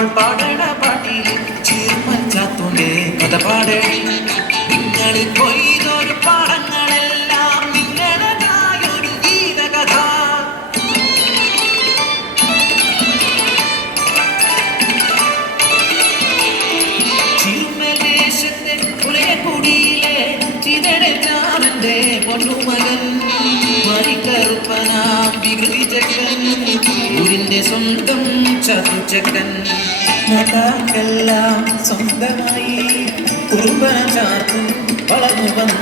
ഇപ്പോൾ പാടണ പാട്ടിൽ ചീർമച്ചാത്തോന്റെ കഥ പാടണി. നിങ്ങളിൽ കൊയ്തൊരു പാടങ്ങളെല്ലാം നിങ്ങളതായൊരു ഗീതകഥ. ചിരുമദേശത്തെ പുലയക്കുടിയിലെ ചിതടച്ചാറന്റെ പൊന്നുമകൻ മരിക്കറുപ്പനാം വികൃതി ചക്കൻ, ഊരിന്റെ സ്വന്തം ചതുചക്കൻ. നാട്ടാർക്കെല്ലാം സ്വന്തമായി കുറുമ്പന ചാർത്തും വളർന്നു വന്നു.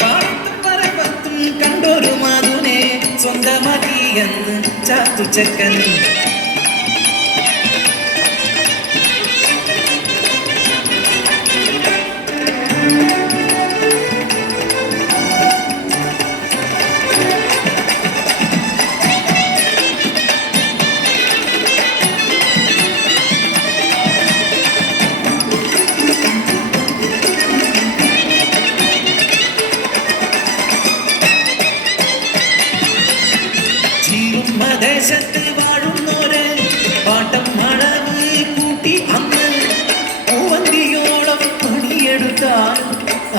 പാടത്തും പറമ്പത്തും കണ്ടൊരു മധുനെ സ്വന്തമതിയെന്ന് ചാത്തുചക്കൻ. ദേശത്ത് വാഴുന്നോര് പാട്ടം മഴവ് കൂട്ടി അന്ന് പൂവന്തിയോളം പണിയെടുത്താൽ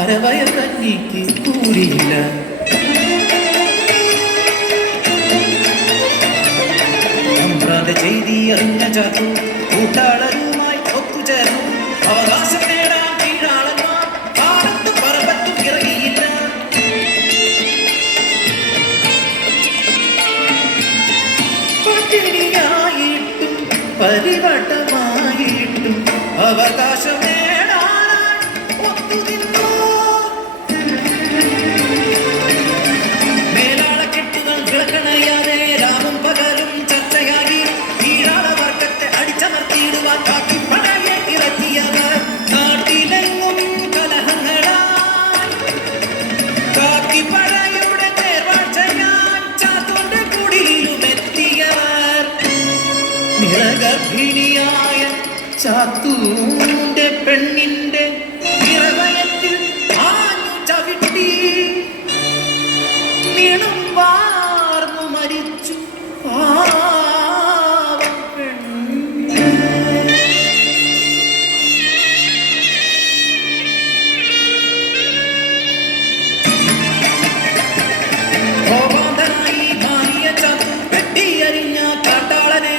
അരവയ കഞ്ഞിക്ക് കൂലിയില്ല. അമ്രാന്റെ ചെയ്തി അറിഞ്ഞ ചാത്തു കൂട്ടാളരുമായി ഒത്തുചേർന്നു. അവകാശം നേടാൻ കീഴാളന്മാർ പാടത്തും പറമ്പത്തും ഇറങ്ങിയില്ല. ായിട്ടും പരിവട്ടമായിട്ടും അവകാശം നേടാൻ ഒത്തുനിന്നു. മേലാളക്കെട്ടുകൾ കിടക്കണയാതെ രാവും പകലും ചർച്ചയായി കീഴാളവർഗത്തെ അടിച്ചമർത്തിയിടുവാൻ കാക്കിപ്പടയെ ഇറക്കിയവർ നാട്ടിലെങ്ങും കലഹങ്ങളായി. കാക്കിപ്പടയുടെ നേർവാഴ്ചയാൻ ചാത്തോന്റെ കുടിയിലും ഗർഭിണിയായ ചാത്തൂന്റെ പെണ്ണിന്റെ നിറവയത്തിൽ ആഞ്ഞു ചവിട്ടി നീളും വാർന്നു മരിച്ചു പാവം പെണ്ണ്. കോപാന്തനായി മാറിയ ചാത്തു വെട്ടിയരിഞ്ഞ കാട്ടാളനെ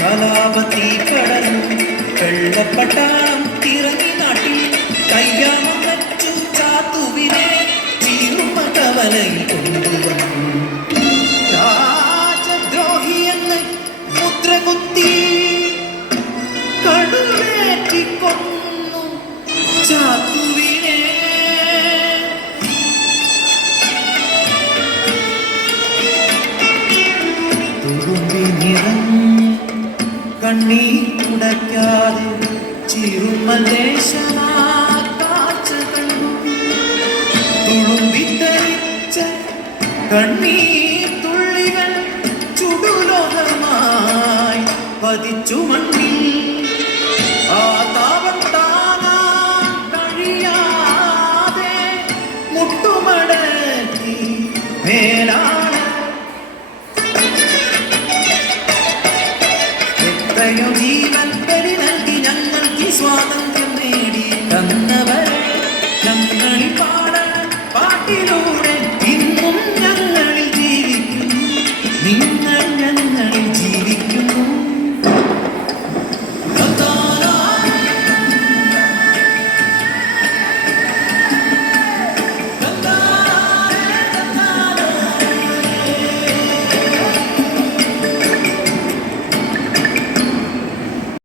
കലാപത്തി കടന്നു. വെള്ളപ്പട്ടാളം തിറങ്ങി നാട്ടിൽ കയ്യാമം വച്ചു ചാത്തുവിനെ ചീറുമ കവലയിൽ കൊണ്ടുവന്നു. രാജദ്രോഹിയെന്ന് മുദ്രകുത്തി കടുവേറ്റിക്കൊന്നു ചാത്തുവിനെ. കണ്ണീർ തുടയ്ക്കാതെ ചിരുമദേശമാ കാഴ്ച കണ്ടു. തുളുമ്പിത്തരിച്ച കണ്ണീർ തുള്ളികൾ ചുടുലോഹമായി പതിച്ചു മണ്ണിൽ. ആ താപം താങ്ങാൻ കഴിയാതെ മുട്ടുമടക്കി മേലാണ് ജീവൻ ബലി നൽകി ഞങ്ങൾക്ക് സ്വാതന്ത്ര്യം നേടി തന്നവരെ ഞങ്ങളിൽ പാടണം പാട്ടിലൂടെ.